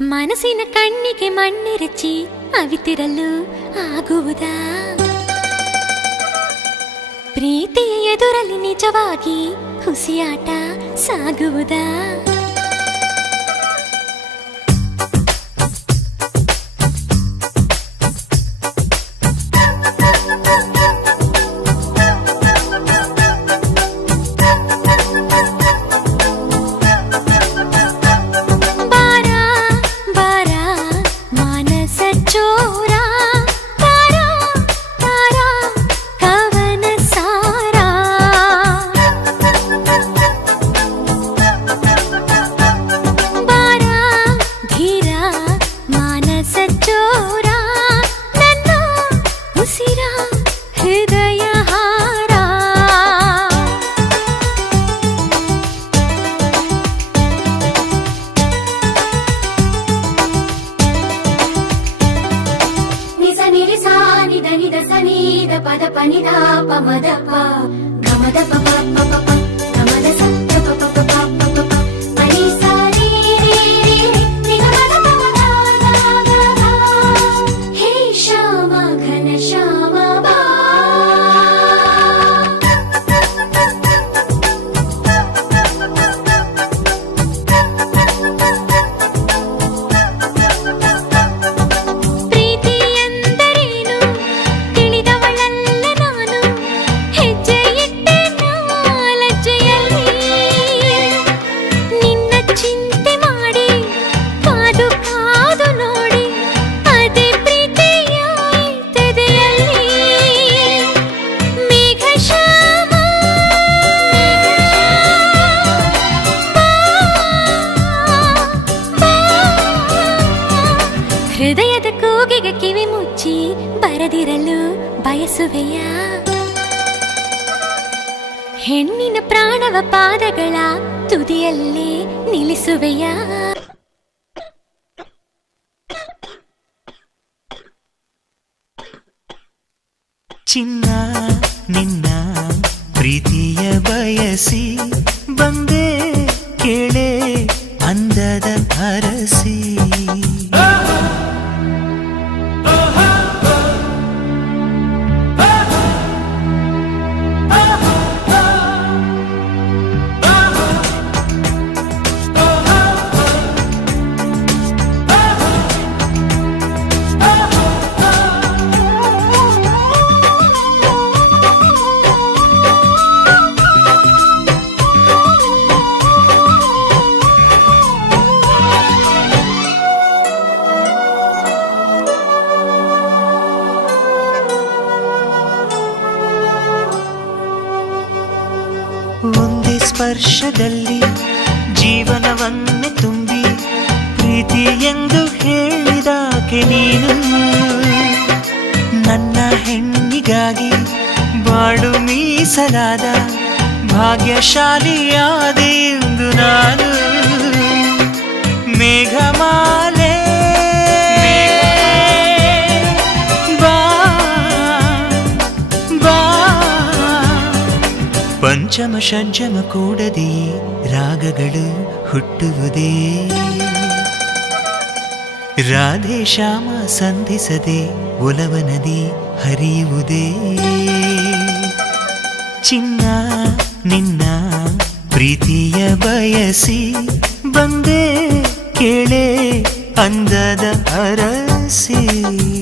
ಮನಸ್ಸಿನ ಕಣ್ಣಿಗೆ ಮಣ್ಣಿರಚಿ ಅವಿತಿರಲು ಆಗುವುದಾ? ಪ್ರೀತಿಯ ಎದುರಲ್ಲಿ ನಿಜವಾಗಿ ಹುಸಿಯಾಟ ಸಾಗುವುದಾ? ಹೃದಯದ ಕೂಗಿಗೆ ಕಿವಿ ಮುಚ್ಚಿ ಬರದಿರಲು ಬಯಸುವೆಯಾ? ಹೆಣ್ಣಿನ ಪ್ರಾಣವ ಪಾದಗಳ ತುದಿಯಲ್ಲೇ ನಿಲ್ಲಿಸುವೆಯಾ? ಚಿನ್ನ ನಿನ್ನ ಪ್ರೀತಿಯ ಬಯಸಿ ಬಂದೆ ಕೇಳೆ ಅಂದದ ಅರಸಿ. ಒಂದೇ ಸ್ಪರ್ಶದಲ್ಲಿ ಜೀವನವನ್ನೇ ತುಂಬಿ ಪ್ರೀತಿ ಎಂದು ಹೇಳಿದಾಕೆ ನೀನು. ನನ್ನ ಹೆಣ್ಣಿಗಾಗಿ ಬಾಳು ಮೀಸಲಾದ ಭಾಗ್ಯಶಾಲಿಯಾದೆ ಎಂದು ನಾನು. ಮೇಘಮಾಲೆ ಪಂಚಮ ಷಡ್ಜಮ ಕೂಡದೆ ರಾಗಗಳು ಹುಟ್ಟುವುದೇ. ರಾಧೆ ಶ್ಯಾಮ ಸಂಧಿಸದೆ ಒಲವ ನದಿ ಹರಿಯುವುದೇ. ಚಿನ್ನ ನಿನ್ನ ಪ್ರೀತಿಯ ಬಯಸಿ ಬಂದೆ ಕೇಳೆ ಅಂದದ ಅರಸಿ.